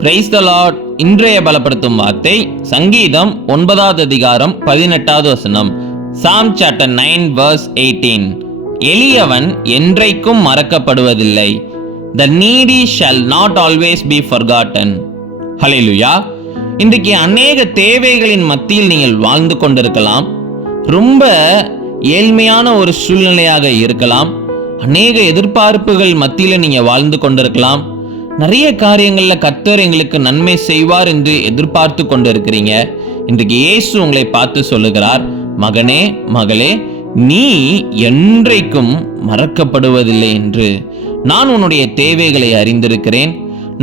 Praise the Lord. இன்றைய பலப்படுத்தும் வார்த்தை சங்கீதம் 9வது அதிகாரம் 18வது வசனம். Psalm chapter 9 verse 18. எளியவன் என்றைக்கும் மறக்கப்படுவதில்லை. The needy shall not always be forgotten. ஹல்லேலூயா. இன்றைக்கு அநேக தேவைகளின் மத்தியில் நீங்கள் வாழ்ந்து கொண்டிருக்கலாம். ரொம்ப ஏழ்மையான ஒரு சூழ்நிலையாக இருக்கலாம். அநேக எதிர்பார்ப்புகள் மத்தியில் நீங்க வாழ்ந்து கொண்டிருக்கலாம். நிறைய காரியங்கள்ல கர்த்தர் எங்களுக்கு நன்மை செய்வார் என்று எதிர்பார்த்து கொண்டிருக்கிறீங்க. இன்றைக்கு இயேசு உங்களை பார்த்து சொல்லுகிறார், மகனே மகளே, நீ என்றைக்கும் மறக்கப்படுவதில்லை என்று. நான் உன்னுடைய தேவைகளை அறிந்திருக்கிறேன்.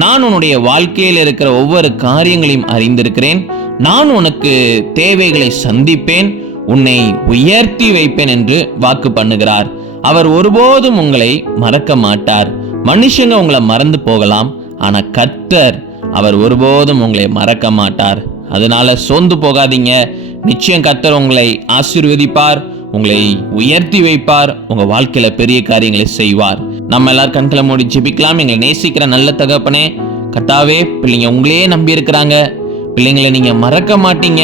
நான் உன்னுடைய வாழ்க்கையில் இருக்கிற ஒவ்வொரு காரியங்களையும் அறிந்திருக்கிறேன். நான் உனக்கு தேவைகளை சந்திப்பேன், உன்னை உயர்த்தி வைப்பேன் என்று வாக்கு பண்ணுகிறார். அவர் ஒருபோதும் உங்களை மறக்க மாட்டார். மனுஷங்க உங்களை மறந்து போகலாம், ஆனா கர்த்தர் அவர் ஒருபோதும் உங்களை மறக்க மாட்டார். அதனால சோர்ந்து போகாதீங்க. நிச்சயம் கர்த்தர் உங்களை ஆசீர்வதிப்பார், உங்களை உயர்த்தி வைப்பார், உங்க வாழ்க்கையில பெரிய காரியங்களை செய்வார். நம்ம எல்லாரும் கண்களை மூடி ஜெபிக்கலாம். எங்களை நேசிக்கிற நல்ல தகப்பனே, கர்த்தாவே, பிள்ளைங்க உங்களையே நம்பி இருக்கிறாங்க. பிள்ளைங்களை நீங்க மறக்க மாட்டீங்க,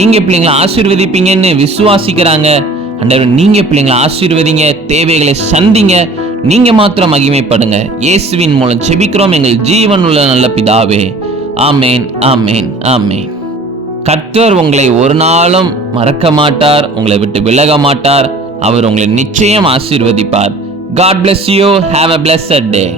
நீங்க பிள்ளைங்களை ஆசீர்வதிப்பீங்கன்னு விசுவாசிக்கிறாங்க. ஆண்டவரே, நீங்க பிள்ளைங்களை ஆசீர்வதிங்க, தேவைகளை சந்திங்க, நீங்க மாத்திரம் மகிமைப்படுங்க. இயேசுவின் மூலம் ஜெபிக்கிறோம் எங்கள் ஜீவன் உள்ள நல்ல பிதாவே. ஆமேன், ஆமேன், ஆமேன். கர்த்தர் உங்களை ஒரு நாளும் மறக்க மாட்டார், உங்களை விட்டு விலக மாட்டார். அவர் உங்களை நிச்சயம் ஆசீர்வதிப்பார். God bless you. Have a blessed day.